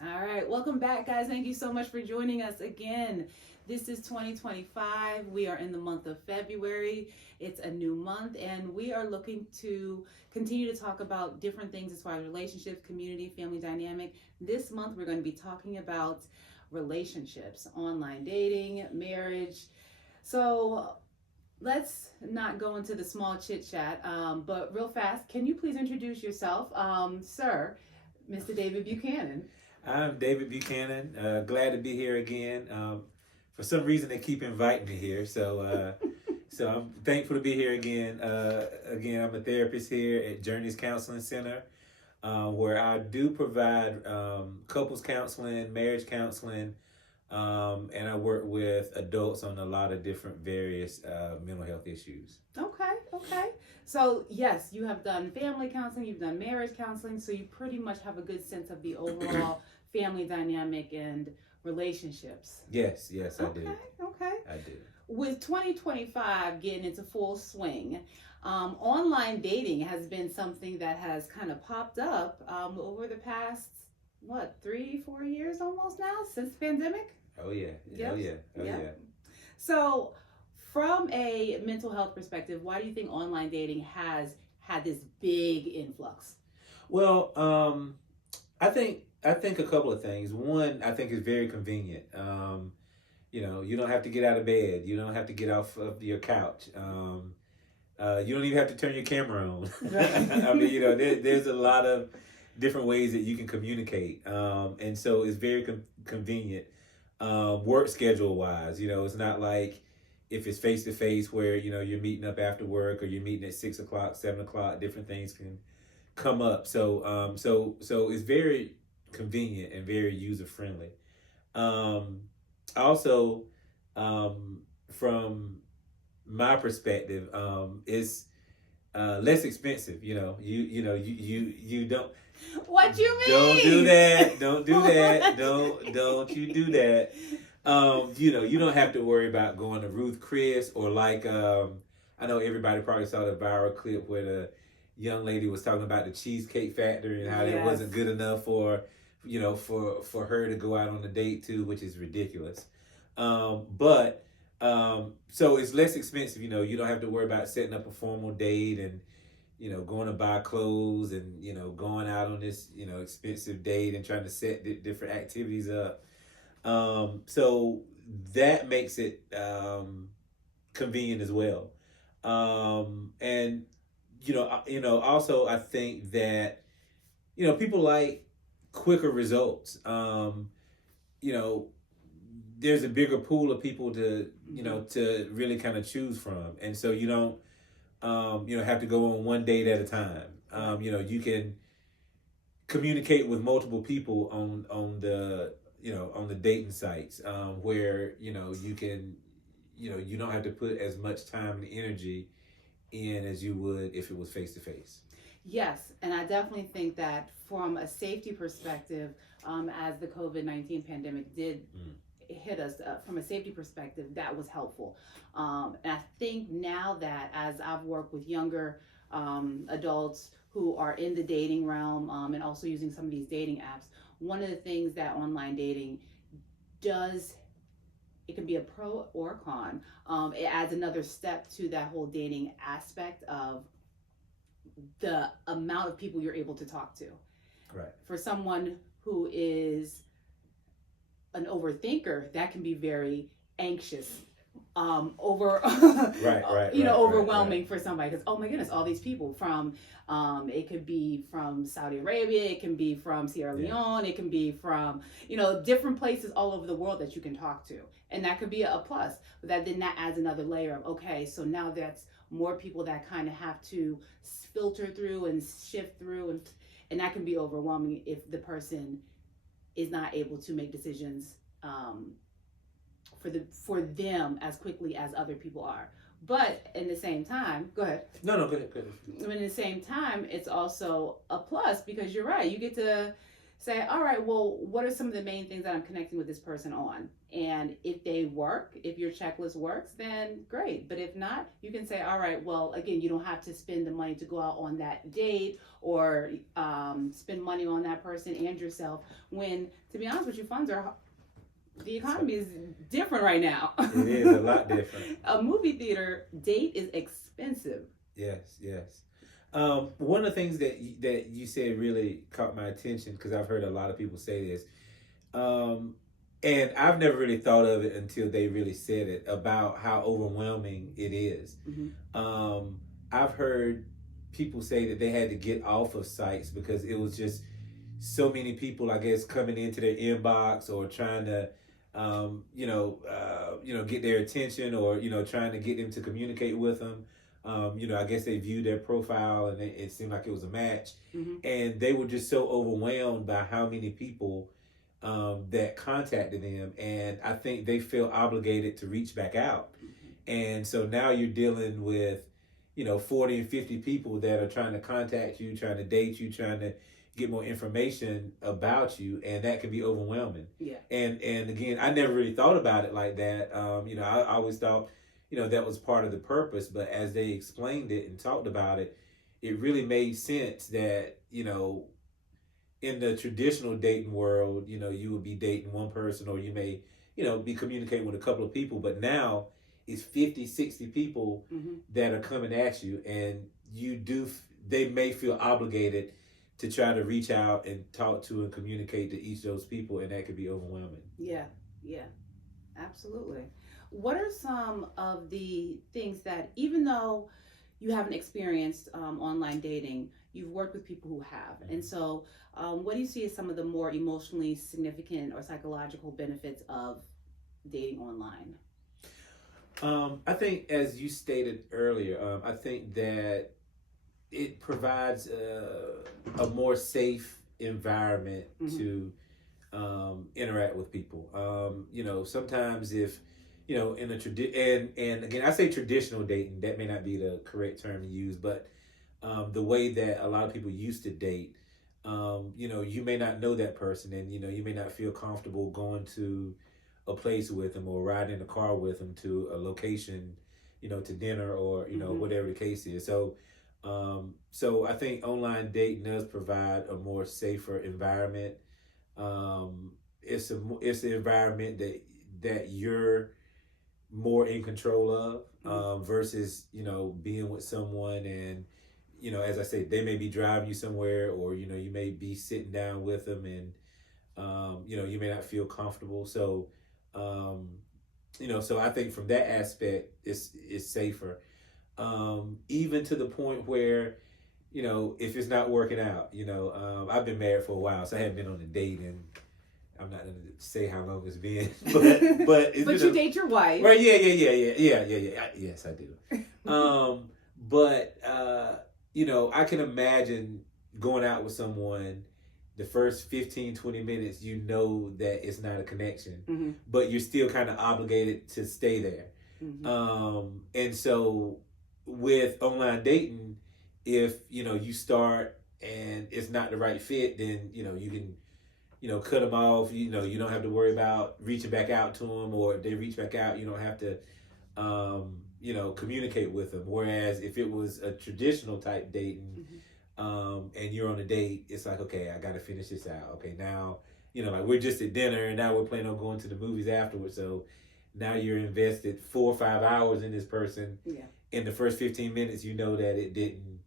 All right, welcome back, guys. Thank you so much for joining us again. This is 2025. We are in the month of February. It's a new month, and we are looking to continue to talk about different things as far as relationships, community, family dynamic. This month, we're going to be talking about relationships, online dating, marriage. So, let's not go into the small chit chat, but real fast, can you please introduce yourself, sir, Mr. David Buchanan? I'm David Buchanan. Glad to be here again. For some reason, they keep inviting me here, so I'm thankful to be here again. Again, I'm a therapist here at Journeys Counseling Center, where I do provide couples counseling, marriage counseling, and I work with adults on a lot of different various mental health issues. Okay, okay. So, yes, you have done family counseling, you've done marriage counseling, so you pretty much have a good sense of the overall family dynamic and relationships. Yes, I Okay, do. okay. I do. With 2025 getting into full swing, online dating has been something that has kind of popped up over the past, what, 3, 4 years almost now since the pandemic? Oh yeah. Yep. Oh yeah. Oh Yep. yeah. So, from a mental health perspective, why do you think online dating has had this big influx? Well, I think a couple of things. One, I think it's very convenient. You don't have to get out of bed. You don't have to get off of your couch. You don't even have to turn your camera on. I mean, there's a lot of different ways that you can communicate, and so it's very convenient. Work schedule wise, it's not like if it's face to face where you're meeting up after work or you're meeting at 6 o'clock, 7 o'clock. Different things can come up. So it's very convenient and very user friendly. Also, from my perspective, it's less expensive. You don't What you mean? don't do that. Don't do that. Don't you do that. You don't have to worry about going to Ruth Chris or like I know everybody probably saw the viral clip where the young lady was talking about the Cheesecake Factory and how that wasn't good enough for her to go out on a date too, which is ridiculous. But so it's less expensive. You don't have to worry about setting up a formal date and going to buy clothes and going out on this expensive date and trying to set different activities up. So that makes it convenient as well. And also I think that people like quicker results. You know, there's a bigger pool of people to really kind of choose from, and so you don't have to go on one date at a time. You can communicate with multiple people on the dating sites, where you can you don't have to put as much time and energy in as you would if it was face to face. Yes, and I definitely think that from a safety perspective, as the COVID-19 pandemic did hit us, from a safety perspective, that was helpful. And I think now that as I've worked with younger adults who are in the dating realm, and also using some of these dating apps, one of the things that online dating does, it can be a pro or a con. It adds another step to that whole dating aspect of the amount of people you're able to talk to. Right. For someone who is an overthinker, that can be very anxious, over overwhelming for somebody, because oh my goodness, all these people from it could be from Saudi Arabia, it can be from Sierra Leone, it can be from different places all over the world that you can talk to, and that could be a plus. But that adds another layer of, okay, so now that's more people that kind of have to filter through and shift through, and that can be overwhelming if the person is not able to make decisions for them as quickly as other people are. But in the same time, go ahead. No, go ahead. But in the same time, it's also a plus, because you're right. You get to say, all right, well, what are some of the main things that I'm connecting with this person on? And if they work, if your checklist works, then great. But if not, you can say, all right, well, again, you don't have to spend the money to go out on that date or spend money on that person and yourself. When, to be honest with you, the economy is different right now. It is a lot different. A movie theater date is expensive. Yes. One of the things that you said really caught my attention, because I've heard a lot of people say this, and I've never really thought of it until they really said it, about how overwhelming it is. Mm-hmm. I've heard people say that they had to get off of sites because it was just so many people, I guess, coming into their inbox or trying to get their attention, or trying to get them to communicate with them. I guess they viewed their profile and it seemed like it was a match. Mm-hmm. And they were just so overwhelmed by how many people that contacted them. And I think they feel obligated to reach back out. Mm-hmm. And so now you're dealing with, 40 and 50 people that are trying to contact you, trying to date you, trying to get more information about you, and that can be overwhelming. Yeah. And again, I never really thought about it like that. I always thought, that was part of the purpose, but as they explained it and talked about it, it really made sense that, in the traditional dating world, you would be dating one person, or you may, be communicating with a couple of people, but now it's 50, 60 people mm-hmm. that are coming at you, and they may feel obligated to try to reach out and talk to and communicate to each of those people, and that could be overwhelming. Yeah, absolutely. What are some of the things that, even though you haven't experienced online dating, you've worked with people who have, and so what do you see as some of the more emotionally significant or psychological benefits of dating online? I think, as you stated earlier, I think that it provides a more safe environment mm-hmm. to interact with people. Sometimes if, in a and again, I say traditional dating, that may not be the correct term to use, but the way that a lot of people used to date, you may not know that person, and, you may not feel comfortable going to a place with them or riding in a car with them to a location, to dinner or, mm-hmm. whatever the case is. So I think online dating does provide a more safer environment. It's an environment that you're more in control of, mm-hmm. Versus, being with someone and, as I said, they may be driving you somewhere, or, you may be sitting down with them and, you may not feel comfortable. So, so I think from that aspect, it's safer. Even to the point where, if it's not working out, I've been married for a while, so I haven't been on a date, and I'm not going to say how long it's been, but you date your wife, right? Yeah. Yes, I do. But I can imagine going out with someone. The first 15, 20 minutes, that it's not a connection, mm-hmm. but you're still kind of obligated to stay there. Mm-hmm. And so with online dating, if, you start and it's not the right fit, then, you can, cut them off. You don't have to worry about reaching back out to them, or if they reach back out, you don't have to, communicate with them. Whereas if it was a traditional type dating, mm-hmm. And you're on a date, it's like, okay, I got to finish this out. Okay, now, like we're just at dinner, and now we're planning on going to the movies afterwards. So now you're invested 4 or 5 hours in this person. Yeah. In the first 15 minutes, that it didn't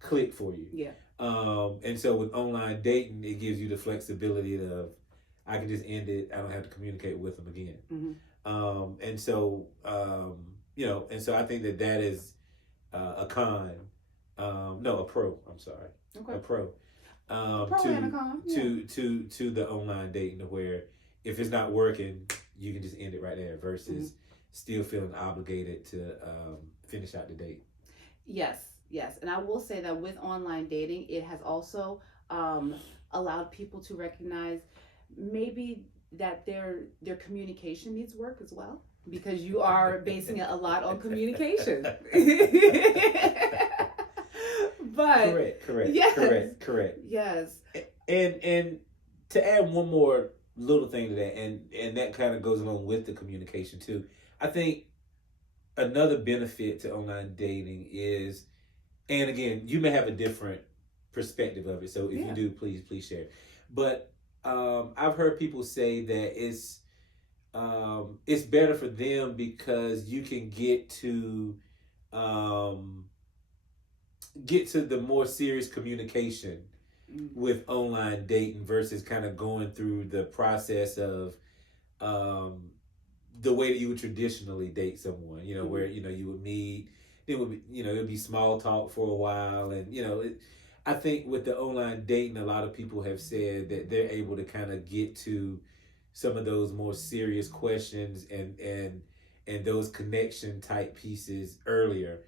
click for you. Yeah. And so with online dating, it gives you the flexibility of, I can just end it. I don't have to communicate with them again. Mm-hmm. And so I think that is a con. A pro. I'm sorry. Okay. A pro. A pro and a con. To the online dating, where if it's not working, you can just end it right there, versus mm-hmm. still feeling obligated to finish out the date. Yes, and I will say that with online dating, it has also allowed people to recognize but that their communication needs work as well, because you are basing it a lot on communication. But correct. Yes. Correct. Yes. And to add one more little thing to that, and that kind of goes along with the communication too. I think another benefit to online dating is, and again, you may have a different perspective of it. So if you do, please share. But I've heard people say that it's better for them because you can get to the more serious communication with online dating versus kind of going through the process of the way that you would traditionally date someone, where, you would meet, it would be, it would be small talk for a while. And, I think with the online dating, a lot of people have said that they're able to kind of get to some of those more serious questions and those connection type pieces earlier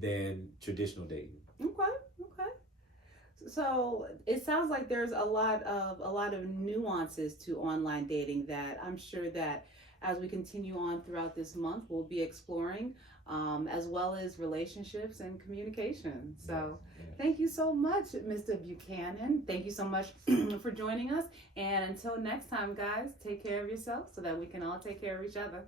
than traditional dating. Okay. So it sounds like there's a lot of nuances to online dating that I'm sure that as we continue on throughout this month, we'll be exploring, as well as relationships and communication. So thank you so much, Mr. Buchanan. Thank you so much for joining us. And until next time, guys, take care of yourself so that we can all take care of each other.